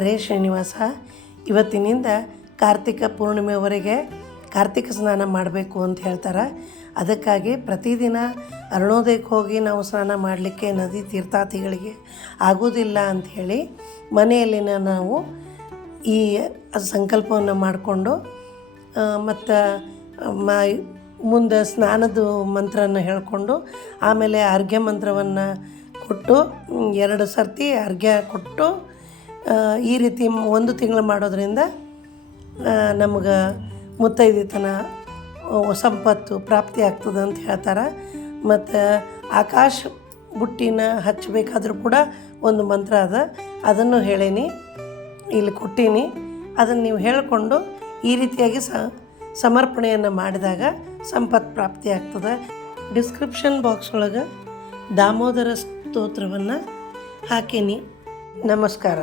ಹರೇ ಶ್ರೀನಿವಾಸ, ಇವತ್ತಿನಿಂದ ಕಾರ್ತಿಕ ಪೂರ್ಣಿಮೆವರೆಗೆ ಕಾರ್ತಿಕ ಸ್ನಾನ ಮಾಡಬೇಕು ಅಂತ ಹೇಳ್ತಾರೆ. ಅದಕ್ಕಾಗಿ ಪ್ರತಿದಿನ ಅರುಣೋದಯಕ್ಕೆ ಹೋಗಿ ನಾವು ಸ್ನಾನ ಮಾಡಲಿಕ್ಕೆ ನದಿ ತೀರ್ಥಾತಿಗಳಿಗೆ ಆಗೋದಿಲ್ಲ ಅಂಥೇಳಿ ಮನೆಯಲ್ಲಿನ ನಾವು ಈ ಸಂಕಲ್ಪವನ್ನು ಮಾಡಿಕೊಂಡು ಮತ್ತು, ಮ, ಮುಂದೆ ಸ್ನಾನದ ಮಂತ್ರನ ಹೇಳಿಕೊಂಡು, ಆಮೇಲೆ ಅರ್ಘ್ಯ ಮಂತ್ರವನ್ನು ಕೊಟ್ಟು ಎರಡು ಸರ್ತಿ ಅರ್ಘ್ಯ ಕೊಟ್ಟು ಈ ರೀತಿ ಒಂದು ತಿಂಗಳು ಮಾಡೋದ್ರಿಂದ ನಮ್ಗೆ ಮುತ್ತೈದಿತನ ಸಂಪತ್ತು ಪ್ರಾಪ್ತಿ ಆಗ್ತದೆ ಅಂತ ಹೇಳ್ತಾರೆ. ಮತ್ತು ಆಕಾಶ ಬುಟ್ಟಿನ ಹಚ್ಚಬೇಕಾದ್ರೂ ಕೂಡ ಒಂದು ಮಂತ್ರ ಅದ. ಅದನ್ನು ಹೇಳೀನಿ, ಇಲ್ಲಿ ಕೊಟ್ಟೀನಿ. ಅದನ್ನು ನೀವು ಹೇಳಿಕೊಂಡು ಈ ರೀತಿಯಾಗಿ ಸಮರ್ಪಣೆಯನ್ನು ಮಾಡಿದಾಗ ಸಂಪತ್ತು ಪ್ರಾಪ್ತಿ ಆಗ್ತದೆ. ಡಿಸ್ಕ್ರಿಪ್ಷನ್ ಬಾಕ್ಸ್ ಒಳಗೆ ದಾಮೋದರ ಸ್ತೋತ್ರವನ್ನು ಹಾಕೀನಿ. ನಮಸ್ಕಾರ.